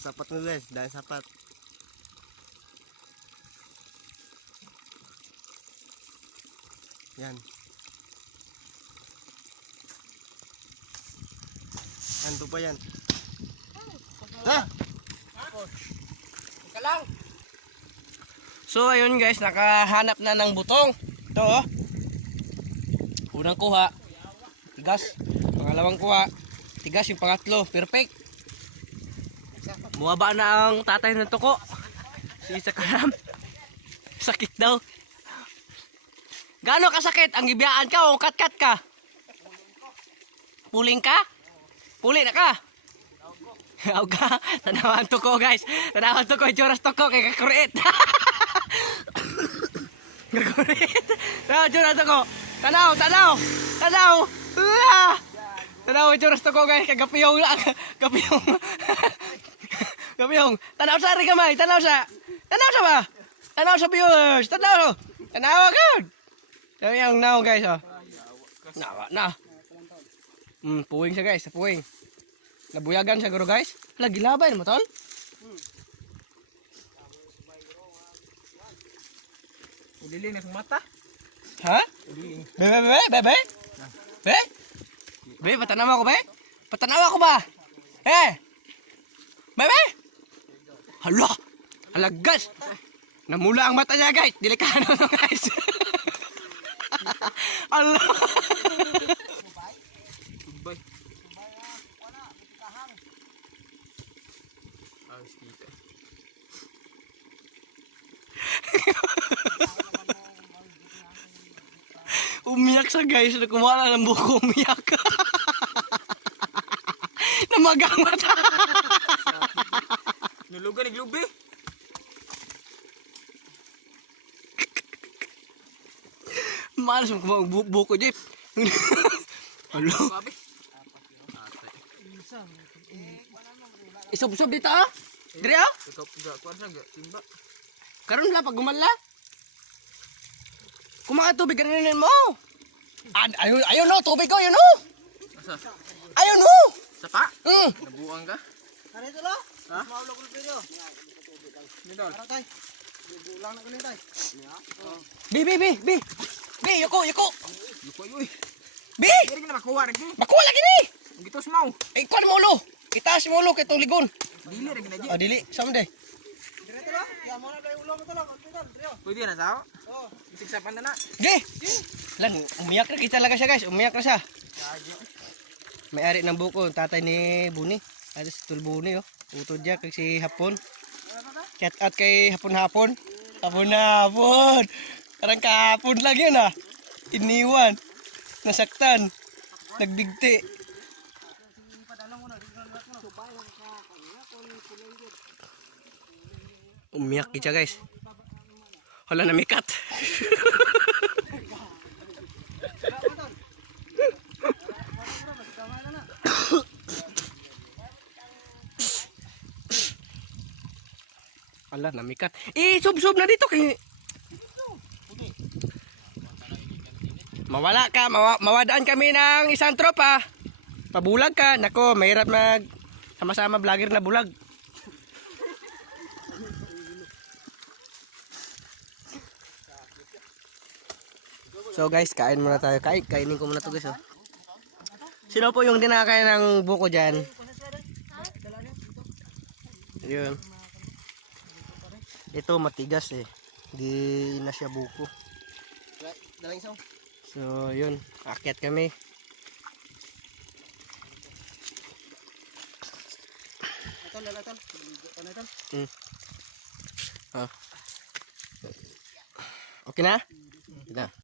Sapat mo guys, dahil sapat. Yan. Ano pa yan? Ha? Ika lang. So ayun guys, nakahanap na ng butong. Ito oh. Unang kuha, tigas. Pangalawang kuha, tigas. Yung pangatlo, perfect. Buwaba na ang tatay ng tuko. Si Isa Karam. Sakit daw. Gaano kasakit? Ang gibiyaan ka o kat-kat ka? Puling ka? Puli na ka? Aw ka. Tanawan tuko guys. Tanawan tuko. Ituras tuko kay kakurit. Kakurit. Tanawan tuko. Tanaw, tanaw. Tanaw. Tanaw ituras tuko guys. Kagapiyong lang. Gapiyong. Gapiyong. Tanaw sa rin kamay. Tanaw sa. Tanaw sa ba? Tanaw sa viewers. Tanaw. Tanaw agad. Sabi yung now guys oh. Nawa na. Puwing siya guys. Puwing. Nabuyagan siya guro guys. Lagi labay mo tol. Uliling na mata. Ha? Bebe. Be, patanaw ako be? Patanaw ako ba? Bebe. Hala. Halagas. Namula ang mata niya guys. Delikado no guys. Allah. Subay. Awas kita. Umiyak sa guys. Kumala ng buko. Umiyak. Namagang mata. Nulugan ni Glubi. Malas mo kumang buko jeep. Halo. Sabi. Isob-sob dito ah. Diri ah. Ikaw pula kuan sa timba. Karon la pag gumala. Kumaka tubig ganinin mo. Ayun no, tubig ko, yun no. Asa? Ayun no. Sapa? Nabuang ka? Karito lo? Ha? Maulo ko video. Midol. Para tay. Bulang na kunin tay. Bi, yuko. Yuko yuy. Bi, Diri na makuha rin. makuha lagi ni. Gitos mau. Ay, kuan mo ulo. Itaas mo ulo kay tuligon. Dili rin ginaji. Ah, dili, samde. Dirito lo? Ya mo na kay ulo mo to lang. Kontinal, Rio. Pwede na sao? Oh. Siksapan na na. Ge. Lang, umiyak na kita talaga siya guys. Umiyak na siya. May-ari ng buko, tatay ni Buni. Ay, si Tulbuni oh. Utod niya kay si Hapon. Shout out kay Hapon. Hapon. Parang kahapon lang yun ah. Iniwan. Nasaktan. Nagbigti. Umiyak kita guys. Wala na mikat. Wala na mikat. Sub-sub na dito kay mawala ka, mawadaan kami ng isang tropa. Pabulag ka. Nako, mahirap mag sama-sama vlogger na bulag. So guys, kain muna tayo. Kainin ko muna to guys oh. Sino po yung dinakain ng buko dyan? Yun. Ito matigas eh. Di na siya buko. Dalang isang. So yun, akyat kami. Lalatan. Lalatan. Ah. Okay na? Ito.